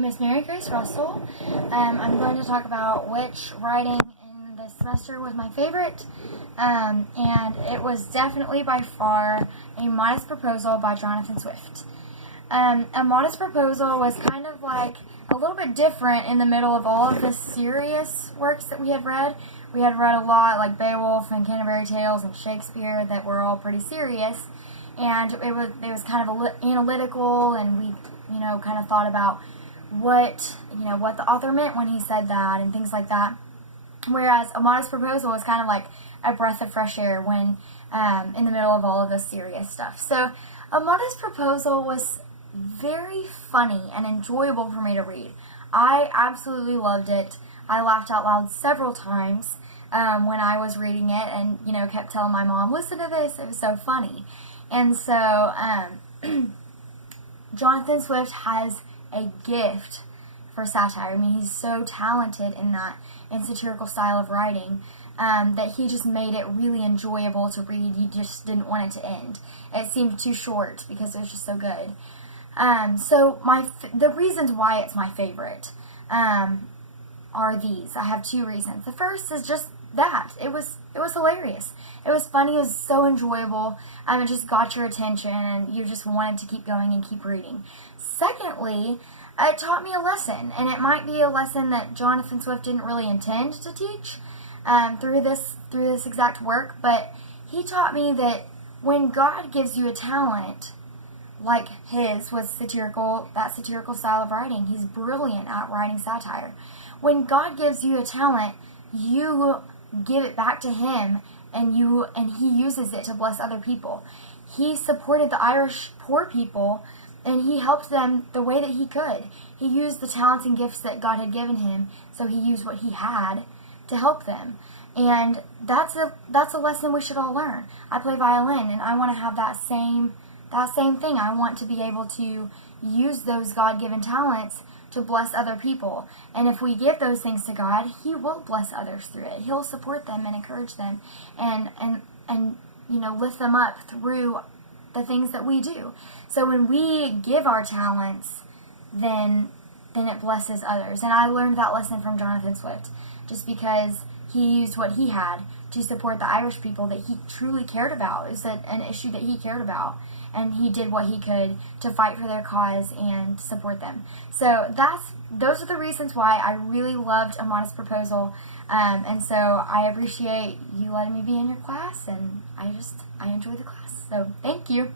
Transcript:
name is Mary Grace Russell. I'm going to talk about which writing in this semester was my favorite, and it was definitely by far A Modest Proposal by Jonathan Swift. A Modest Proposal was kind of like a little bit different in the middle of all of the serious works that we had read. We had read a lot like Beowulf and Canterbury Tales and Shakespeare that were all pretty serious, and it was kind of analytical, and we kind of thought about what the author meant when he said that and things like that. Whereas A Modest Proposal was kind of like a breath of fresh air when in the middle of all of this serious stuff. So A Modest Proposal was very funny and enjoyable for me to read. I absolutely loved it. I laughed out loud several times when I was reading it, and kept telling my mom, "Listen to this, it was so funny." And so Jonathan Swift has a gift for satire. I mean, he's so talented in that satirical style of writing that he just made it really enjoyable to read. You just didn't want it to end. It seemed too short because it was just so good. So the reasons why it's my favorite are these. I have two reasons. The first is just that it was hilarious. It was funny. It was so enjoyable. It just got your attention, and you just wanted to keep going and keep reading. Secondly, it taught me a lesson, and it might be a lesson that Jonathan Swift didn't really intend to teach through this exact work, but he taught me that when God gives you a talent like his was that satirical style of writing, he's brilliant at writing satire. When God gives you a talent, you give it back to him, and he uses it to bless other people. He supported the Irish poor people, and he helped them the way that he could. He used the talents and gifts that God had given him, so he used what he had to help them. And that's a lesson we should all learn. I play violin, and I want to have that same thing. I want to be able to use those God-given talents to bless other people. And if we give those things to God, he will bless others through it. He'll support them and encourage them and lift them up through the things that we do. So when we give our talents, then it blesses others. And I learned that lesson from Jonathan Swift, just because he used what he had to support the Irish people that he truly cared about. It was an issue that he cared about, and he did what he could to fight for their cause and support them. So those are the reasons why I really loved A Modest Proposal, and so I appreciate you letting me be in your class, and I enjoy the class. So thank you.